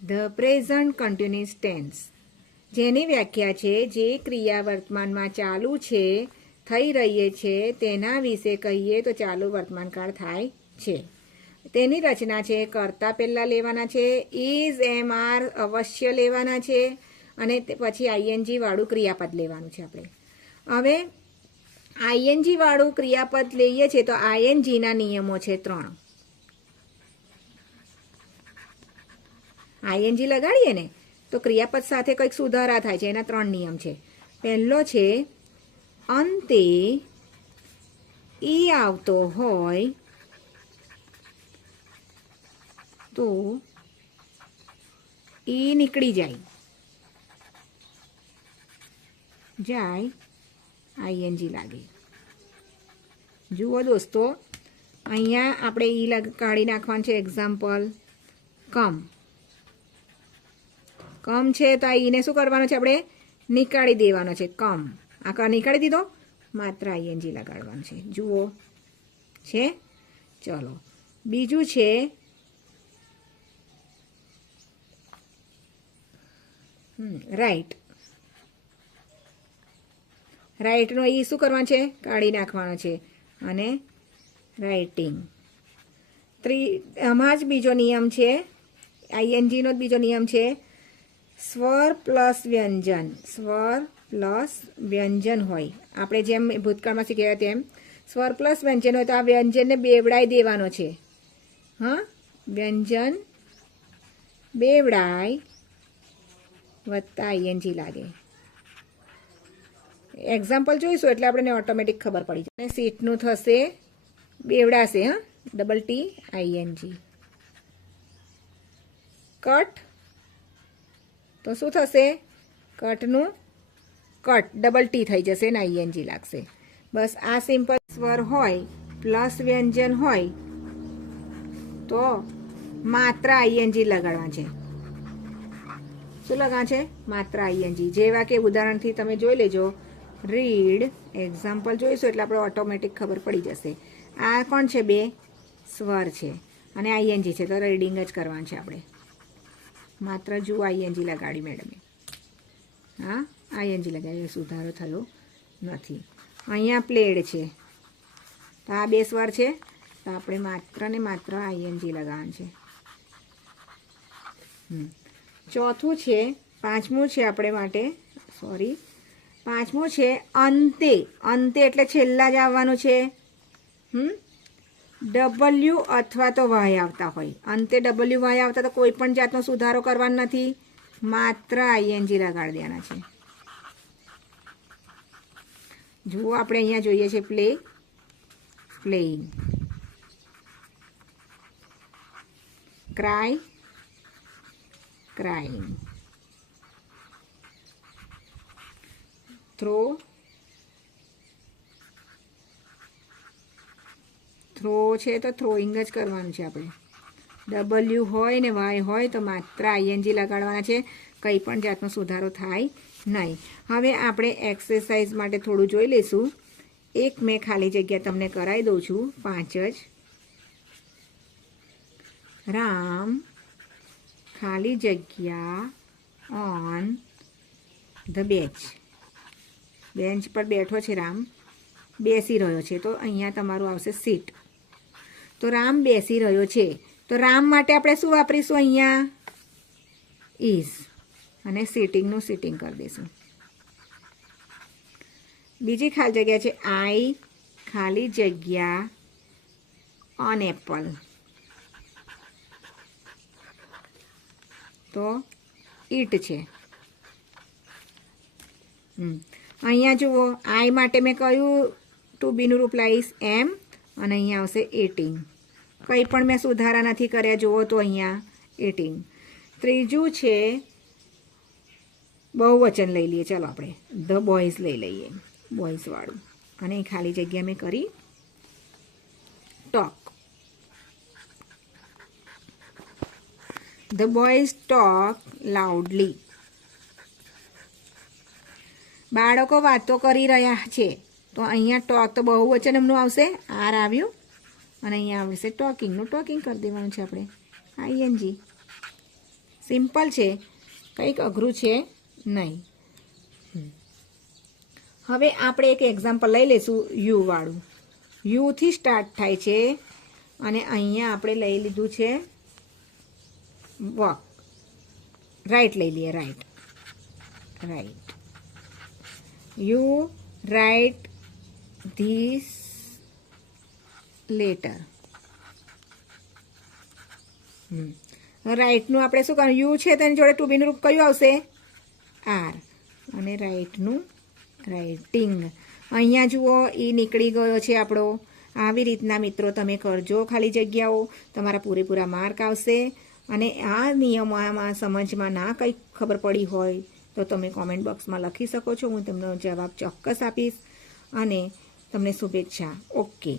The present continuous tense, જેની વ્યાખ્યા છે જે ક્રિયા વર્તમાનમાં ચાલુ છે, થઈ રહી છે તેના વિશે કહીએ તો ચાલુ વર્તમાનકાળ થાય છે. તેની રચના છે કરતા પહેલાં લેવાના છે, ઇઝ એમ આર અવશ્ય લેવાના છે અને પછી આઈએનજી વાળું ક્રિયાપદ લેવાનું છે. આપણે હવે આઈએનજી વાળું ક્રિયાપદ લઈએ છીએ તો આઈએનજીના નિયમો છે 3. આઈએનજી લગાડીએ ને તો ક્રિયાપદ સાથે કંઈક સુધારા થાય છે. એના 3 નિયમ છે. પહેલો છે અંતે ઈ આવતો હોય તો ઈ નીકળી જાય આઈએનજી લાગે. જુઓ દોસ્તો, અહીંયા આપણે ઈ કાઢી નાખવાનું છે. એક્ઝામ્પલ કમ છે તો આ ઈને શું કરવાનું છે? આપણે નીકાળી દેવાનો છે. કમ આ નીકાળી દીધો, માત્ર આઈએનજી લગાડવાનું છે. જુઓ છે. ચલો બીજું છે રાઈટ. રાઈટનો ઈ શું કરવાનું છે? કાઢી નાખવાનો છે અને રાઇટિંગ. આમાં જ બીજો નિયમ છે, આઈએનજીનો જ બીજો નિયમ છે સ્વર પ્લસ વ્યંજન. સ્વર પ્લસ વ્યંજન હોય, આપણે જેમ ભૂતકાળમાં શીખ્યા તેમ સ્વર પ્લસ વ્યંજન હોય તો આ વ્યંજનને બેવડાઈ દેવાનો છે. હા, વ્યંજન બેવડાઈ વત્તા આઈએનજી લાગે. એક્ઝામ્પલ જોઈશું એટલે આપણને ઓટોમેટિક ખબર પડી જાય. અને સીટનું થશે બેવડાશે. હા, ડબલ ટી આઈએનજી. કટ તો શું થશે? કટનું કટ ડબલ ટી થઈ જશે ને આઈએનજી લાગશે. બસ આ સિમ્પલ સ્વર હોય પ્લસ વ્યંજન હોય તો માત્ર આઈએનજી લગાડવા છે. શું લગાવવા છે? માત્ર આઈએનજી. જેવા કે ઉદાહરણથી તમે જોઈ લેજો. રીડ એક્ઝામ્પલ જોઈશું એટલે આપણે ઓટોમેટિક ખબર પડી જશે. આ કોણ છે? 2 સ્વર છે અને આઈએનજી છે તો રીડિંગ જ કરવાનું છે આપણે. માત્ર જુઓ આઈએનજી લગાડી મેડમે. હા, આઈએનજી લગાડી, સુધારો થયો નથી. અહીંયા પ્લેડ છે તો આ 2 સ્વર છે તો આપણે માત્ર ને માત્ર આઈએનજી લગાવવાનું છે. ચોથું છે, પાંચમું છે આપણે માટે, સોરી, પાંચમું છે અંતે. અંતે એટલે છેલ્લા જ આવવાનું છે. ડબલ્યુ અથવા તો વાય આવતા હોય. અંતે ડબલ્યુ વાય આવતા તો કોઈ પણ જાતનો સુધારો કરવાનો નથી, માત્ર આઈએનજી લગાડી દેવાના છે. જુઓ આપણે અહીંયા જોઈએ છે play, playing. Cry, crying. Throw, throw છે તો થ્રોઈંગ જ કરવાનું છે આપણે. ડબલ્યુ હોય ને વાય હોય તો માત્ર આઈએનજી લગાડવાના છે, કંઈ પણ જાતનો સુધારો થાય નહીં. હવે આપણે એક્સરસાઇઝ માટે થોડું જોઈ લઈશું. એક મેં ખાલી જગ્યા તમને કરાવી દઉં છું, 5 જ. રામ ખાલી જગ્યા ઓન ધ બેન્ચ. બેન્ચ પર બેઠો છે રામ, બેસી રહ્યો છે તો અહીંયા તમારું આવશે સીટ. તો રામ બેસી રહ્યો છે તો રામ માટે આપણે શું વાપરીશું? અહીંયા ઇઝ અને સિટિંગનું સિટિંગ કરી દઈશું. બીજી ખાલી જગ્યા છે આઈ ખાલી જગ્યા ઓન એપલ. તો ઈટ છે. અહીંયા જુઓ, આઈ માટે મેં કહ્યું ટુ બીનું રૂપ લાવીશ એમ અને અહીંયા આવશે એટિંગ. કંઈ પણ મેં સુધારા નથી કર્યા. જુઓ તો અહીંયા એટિંગ. ત્રીજું છે બહુવચન લઈ લઈએ. ચાલો આપણે ધ બોયઝ લઈ લઈએ, બોયઝવાળું. અને ખાલી જગ્યા મેં કરી talk. The boys talk loudly. બાળકો વાતો કરી રહ્યા છે તો અહીંયા ટોક તો બહુવચન એમનું આવશે, આર આવ્યું અને અહીંયા આવશે ટોકિંગનું ટોકિંગ કરી દેવાનું છે આપણે, આઈએનજી. સિમ્પલ છે, કંઈક અઘરું છે નહીં. હવે આપણે એક એક્ઝામ્પલ લઈ લઈશું યુ વાળું. યુથી સ્ટાર્ટ થાય છે અને અહીંયા આપણે લઈ લીધું છે વોક. રાઈટ લઈ લઈએ, write. You write this letter. રાઈટનું આપણે શું કરવાનું? યુ છે તેની જોડે ટુ બીનું રૂપ કયું આવશે? આર. અને રાઈટનું રાઇટિંગ. અહીંયા જુઓ એ નીકળી ગયો છે આપણો. આવી રીતના મિત્રો તમે કરજો ખાલી જગ્યાઓ, તમારા પૂરેપૂરા માર્ક આવશે. અને આ નિયમોમાં સમજમાં ના કંઈક ખબર પડી હોય તો તમે કોમેન્ટ બોક્સમાં લખી શકો છો, હું તેમનો જવાબ ચોક્કસ આપીશ. અને તમને શુભેચ્છા. ઓકે.